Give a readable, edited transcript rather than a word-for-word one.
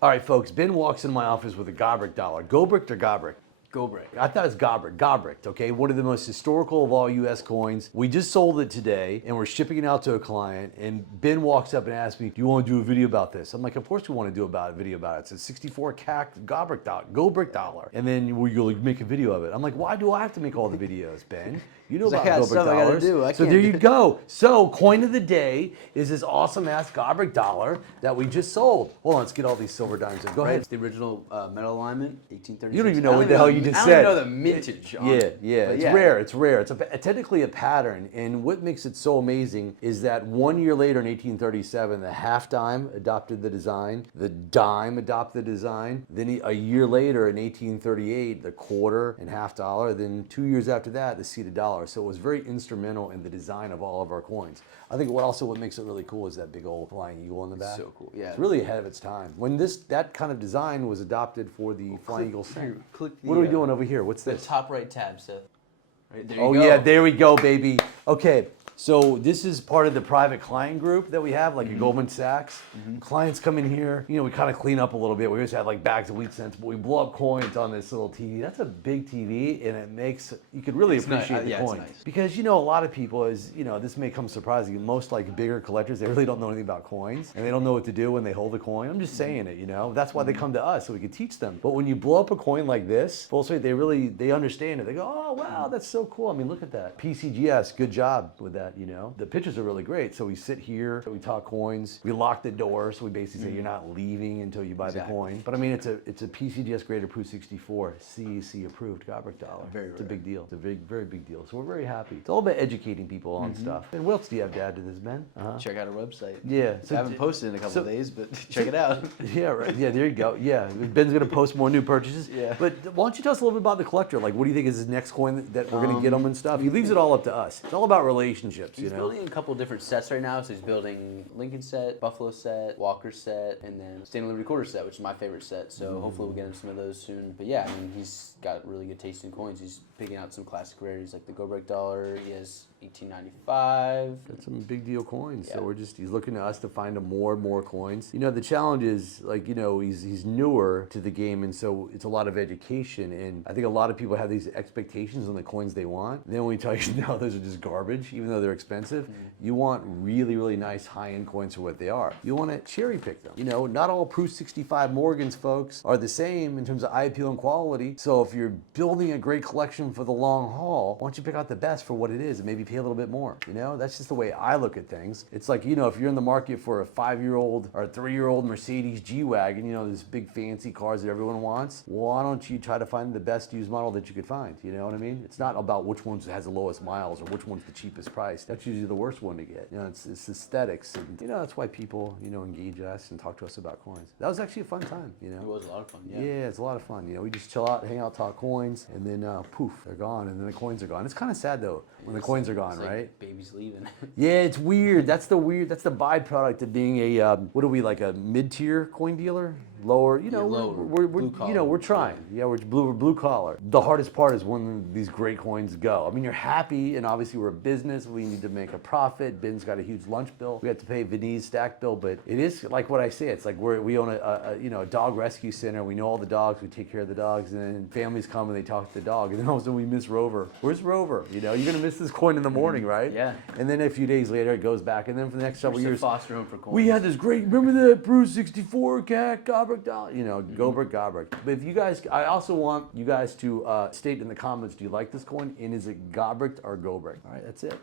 All right, folks, Ben walks in my office with a Gobrecht dollar. Gobrecht or Gobrecht? Gobrecht. I thought it was Gobrecht, okay? One of the most historical of all U.S. coins. We just sold it today, and we're shipping it out to a client, and Ben walks up and asks me, do you want to do a video about this? I'm like, of course we want to do a video about it. It's a 64 CAC Gobrecht dollar. And then you'll make a video of it. I'm like, why do I have to make all the videos, Ben? You know about Gobrecht dollars. So there you go. So coin of the day is this awesome ass Gobrecht dollar that we just sold. Hold on, let's get all these silver dimes in. Go ahead. It's the original metal alignment, 1836. You don't even know what the hell you just said. I don't even know the mintage on it. Yeah, it's rare. It's rare. It's technically a pattern, and what makes it so amazing is that 1 year later in 1837, the half dime adopted the design, the dime adopted the design. Then a year later in 1838, the quarter and half dollar. Then 2 years after that, the seated dollar. So it was very instrumental in the design of all of our coins. I think what makes it really cool is that big old flying eagle in the back. So cool. Yeah. It's really ahead of its time. When that kind of design was adopted for the flying eagle cent. What are we doing over here? What's this? The top right tab, Seth. Right, there you go. Yeah, there we go, baby. Okay. So this is part of the private client group that we have, like at Goldman Sachs. Clients come in here, we kind of clean up a little bit. We always have like bags of wheat cents, but we blow up coins on this little TV. That's a big TV, and it makes, you could really appreciate the coins. It's nice. Because, a lot of people, this may come surprising, most like bigger collectors, they really don't know anything about coins, and they don't know what to do when they hold a coin. I'm just saying it, That's why they come to us, so we can teach them. But when you blow up a coin like this, full straight, they understand it. They go, oh, wow, that's so cool. I mean, look at that. PCGS, good job with that. The pictures are really great. So we sit here, we talk coins, we lock the door, so we basically say you're not leaving until you buy the coin. But I mean, it's a PCGS grade approved 64, CEC approved Gobrecht dollar. It's a big deal. It's a very big deal. So we're very happy. It's all about educating people on stuff. And what else do you have to add to this, Ben? Check out our website. Yeah. So I haven't posted in a couple of days, but check it out. Yeah, right. Yeah, there you go. Yeah, Ben's gonna post more new purchases. Yeah. But why don't you tell us a little bit about the collector? Like, what do you think is his next coin that we're gonna get him and stuff? He leaves it all up to us. It's all about relationships. He's building a couple different sets right now. So he's building Lincoln set, Buffalo set, Walker set, and then Stanley Recorder set, which is my favorite set. So hopefully we'll get him some of those soon. But yeah, I mean, he's got really good taste in coins. He's picking out some classic rarities like the Gobrecht dollar. He has 1895. Got some big deal coins. Yeah. So he's looking to us to find him more and more coins. The challenge is he's newer to the game, and so it's a lot of education. And I think a lot of people have these expectations on the coins they want. And then when we tell you, no, those are just garbage, even though they're expensive. You want really, really nice high-end coins for what they are. You want to cherry pick them. Not all Proof 65 Morgans, folks, are the same in terms of eye appeal and quality. So if you're building a great collection for the long haul, why don't you pick out the best for what it is and maybe pay a little bit more? That's just the way I look at things. It's like, if you're in the market for a 5-year-old or a 3-year-old Mercedes G-Wagon, these big fancy cars that everyone wants, why don't you try to find the best used model that you could find? You know what I mean? It's not about which one has the lowest miles or which one's the cheapest price. That's usually the worst one to get. It's aesthetics, and that's why people engage us and talk to us about coins. That was actually a fun time. It was a lot of fun. Yeah, it's a lot of fun. We just chill out, hang out, talk coins, and then poof, they're gone, and then the coins are gone. It's kind of sad though when the coins are gone, like right? Baby's leaving. Yeah, it's weird. That's the byproduct of being a what are we, like a mid-tier coin dealer? Lower, we're trying. Yeah, we're blue collar. The hardest part is when these great coins go. I mean, you're happy, and obviously we're a business. We need to make a profit. Ben's got a huge lunch bill. We have to pay Vinny's stack bill, but it is like what I say. It's like we own a dog rescue center. We know all the dogs. We take care of the dogs, and then families come and they talk to the dog, and then all of a sudden we miss Rover. Where's Rover? You're gonna miss this coin in the morning, right? Yeah. And then a few days later it goes back, and then for the next several years, foster home for coins. we had this great. Remember that Bruce 64 CAC Gobrecht dollar? Gobrecht. But if you guys, I also want you guys to state in the comments, do you like this coin? And is it Gobrecht or Gobrecht? All right, that's it.